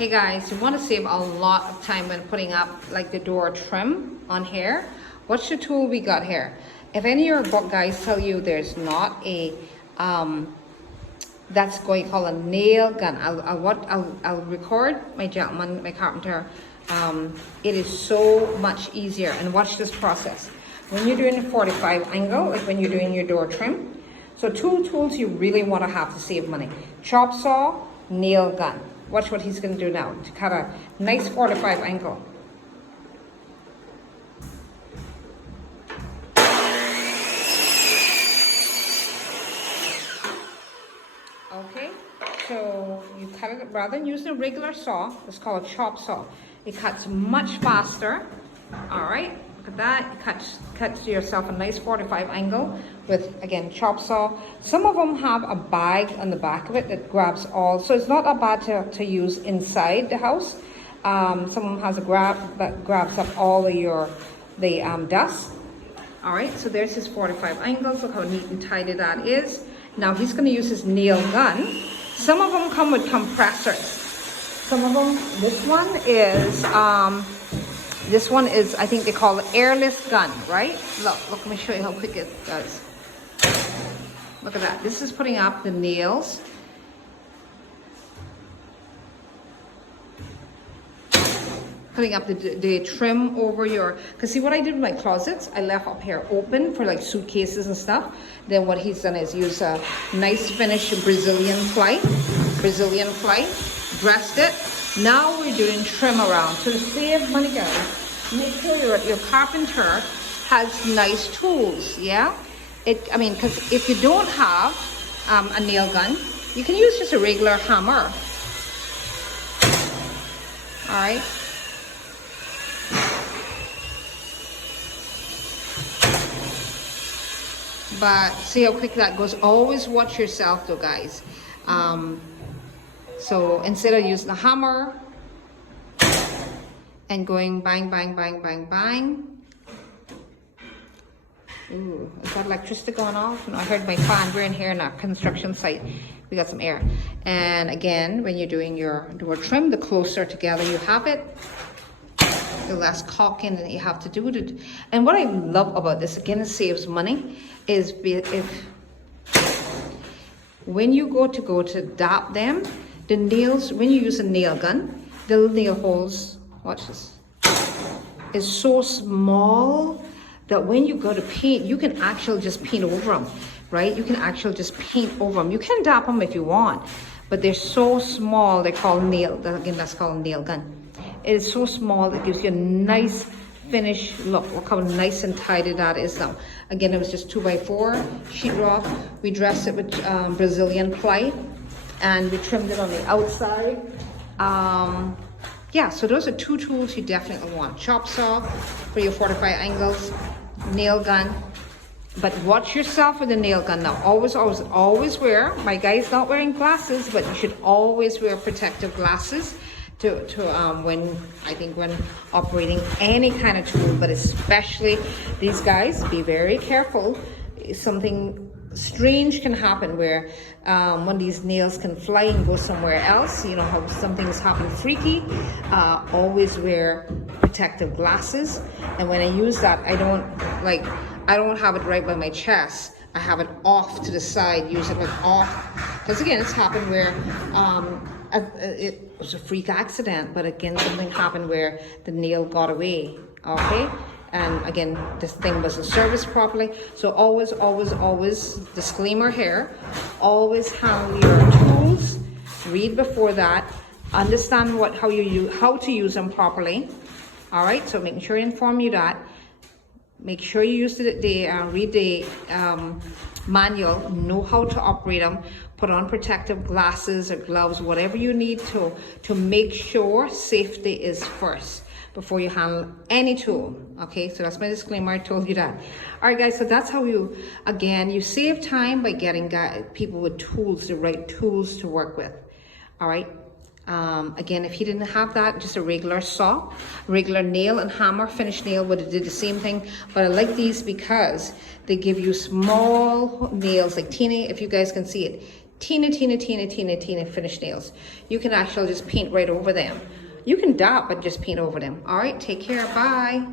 Hey guys, you want to save a lot of time when putting up like the door trim on here. What's the tool we got here? If any of your book guys tell you there's not a that's going to call a nail gun, I'll record my gentleman, my carpenter. It is so much easier. And watch this process. When you're doing a 45 angle, like when you're doing your door trim. So two tools you really want to have to save money: chop saw, nail gun. Watch what he's going to do now to cut a nice 45 angle. Okay, so you cut it rather than using a regular saw. It's called a chop saw. It cuts much faster. All right, look at that. It cuts yourself a nice 45 angle with, again, chop saw. Some of them have a bag on the back of it that grabs all, so it's not that bad to use inside the house. Some of them has a grab that grabs up all of the dust. All right, so there's his 45 angles. Look how neat and tidy that is. Now he's going to use his nail gun. Some of them come with compressors. Some of them, this one is, I think they call it airless gun, right? Look, let me show you how quick it does. Look at that. This is putting up the nails. Putting up the trim over your, because see what I did with my closets, I left up here open for like suitcases and stuff. Then what he's done is use a nice finish Brazilian fly, dressed it. Now we're doing trim around. So to save money, guys, make sure your carpenter has nice tools, yeah? Because if you don't have a nail gun, you can use just a regular hammer. All right. But see how quick that goes. Always watch yourself though, guys. So instead of using a hammer and going bang, bang, bang, bang, bang. Ooh, is that electricity going off? No, I heard my fan. We're in here in a construction site. We got some air. And again, when you're doing your door trim, the closer together you have it, the less caulking that you have to do with it. And what I love about this, again, it saves money, is if when you go to dap them, the nails, when you use a nail gun, the little nail holes, watch this, is so small that when you go to paint, you can actually just paint over them, right? You can actually just paint over them. You can dap them if you want, but they're so small, they're called nail, again, that's called a nail gun. It is so small, it gives you a nice finish look. Look how nice and tidy that is now. Again, it was just 2x4 sheetrock. We dressed it with Brazilian ply, and we trimmed it on the outside. Yeah, so those are two tools you definitely want. Chop saw for your 45 angles, nail gun. But watch yourself with the nail gun now. Always wear, my guy's not wearing glasses, but you should always wear protective glasses when operating any kind of tool, but especially these guys, be very careful. Something strange can happen where one of these nails can fly and go somewhere else. You know how something's happened freaky. Always wear protective glasses. And when I use that, I don't have it right by my chest. I have it off to the side, use it like off. Because again, it's happened where it was a freak accident, but again, something happened where the nail got away, okay? And again, this thing wasn't serviced properly. So always, disclaimer here, always handle your tools, read before that, understand how to use them properly, all right? So making sure I inform you that. Make sure you use read the manual, know how to operate them, put on protective glasses or gloves, whatever you need to make sure safety is first before you handle any tool. Okay, so that's my disclaimer. I told you that. All right, guys, so that's how you save time by getting people with tools, the right tools to work with. All right. Again, if he didn't have that, just a regular saw, regular nail and hammer, finished nail would have did the same thing. But I like these because they give you small nails, like teeny, if you guys can see it, teeny finished nails. You can actually just paint right over them. You can dot, but just paint over them. All right, take care, bye.